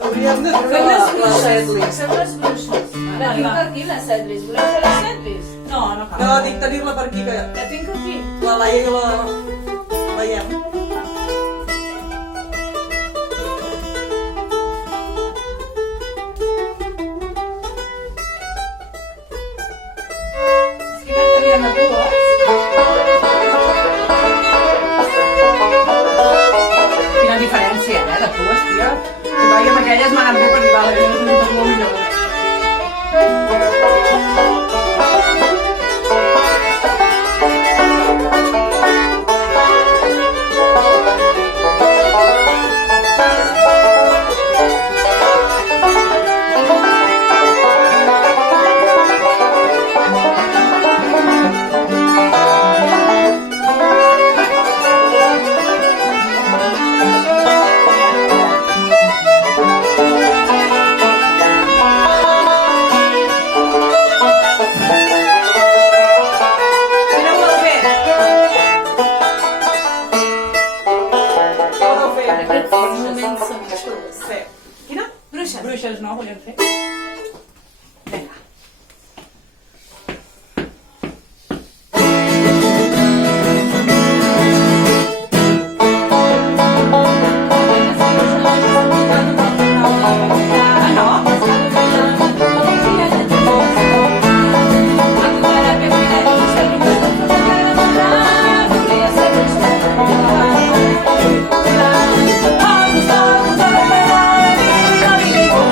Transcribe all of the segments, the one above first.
Hauríem de Fem fer les la bruixes. setlist. Fem les bruixes. La tinc aquí, la setlist. Voleu fer la setlist? No, no cal. No, dic tenir-la per aquí, que La tinc aquí. la Laia i la veiem. És que aquest havia de pues. Quina diferència, de pues, tia. I vaig amb aquelles m'han anat bé per dir, vale, és molt millor. Quina voleu fer? Què voleu fer? Aquests moments són xulos. Sí. Quina? Bruixes. Bruixes, no? Volem fer? Vinga. Ah, no?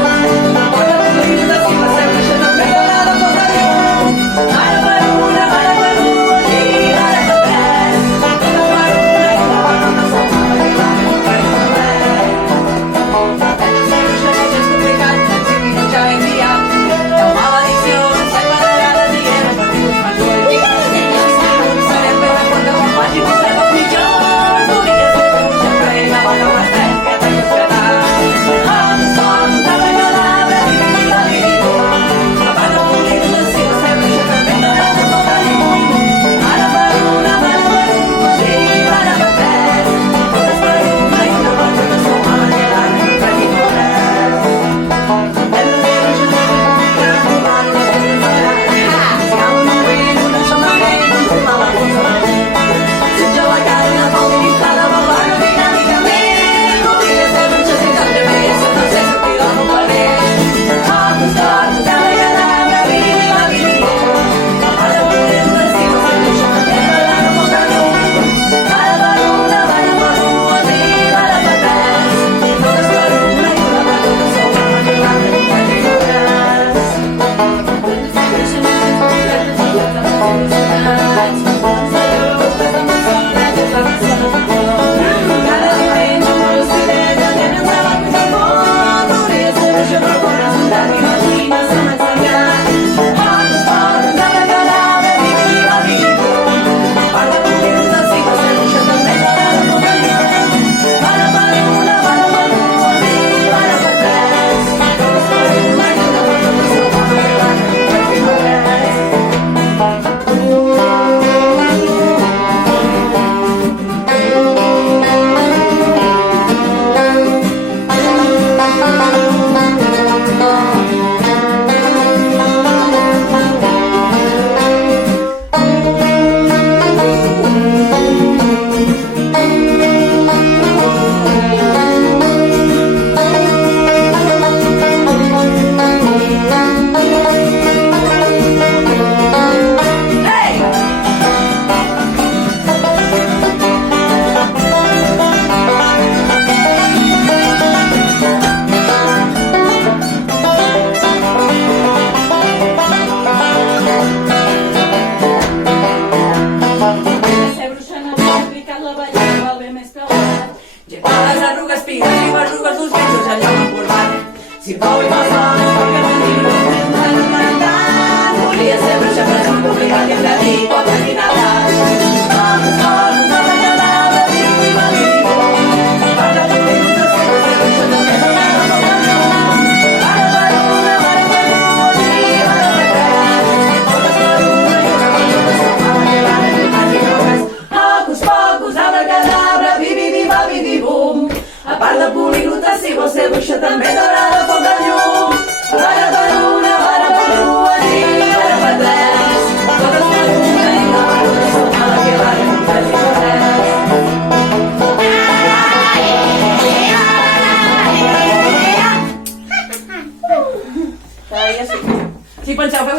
Thank you.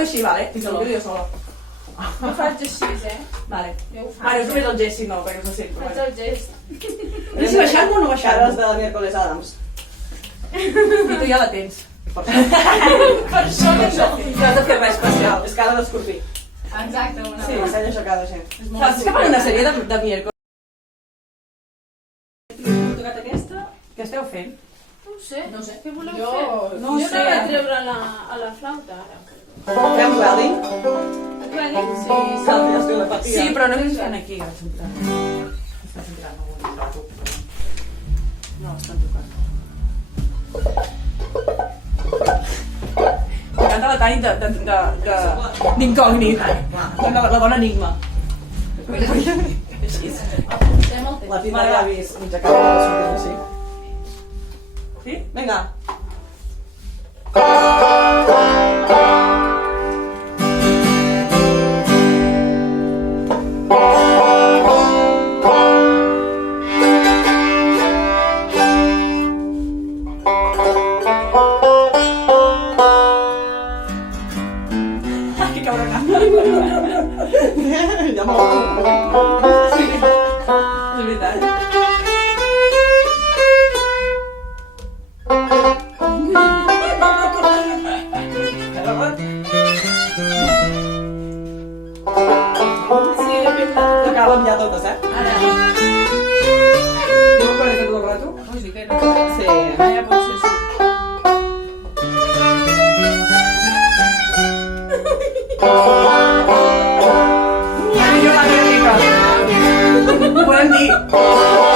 així, vale? I se'l jo sola. Jo faig així, Vale. Jo ho faig. Vale, és només el gest, si no, perquè no sé. Faig el gest. I si baixant o no baixant? Cares de miércoles Adams. I tu ja la tens. Per això. Per això no. No has de fer res especial. És cara d'escorpí. Exacte, una Sí, s'ha aixecada, sí. És molt Saps que fan una sèrie de miércoles? Hem tocat aquesta. Què esteu fent? No ho sé. No ho sé. Què voleu Jo fer? no Jo sé. anava a treure a la flauta, ara. Fem welding. Et va dir? Sí, Ja estic la patia. Sí, però no ens fan aquí, ara centrant. Està centrant, no vol dir tu. No, estan tocant. M'encanta la Tani d'incògnit. La bona enigma. Així. Estem al La temps. Tina ja ha vist mitja cara de sortir així. Sí? Vinga. Que cabrona. Ja m'ho... És veritat. Sí, de veritat. Acabem ja totes, eh? Ara. Jo m'ho faré tot el rato. Oh, sí que no. Sí. Ja potser sí. Jo la tècnica. Ho podem dir.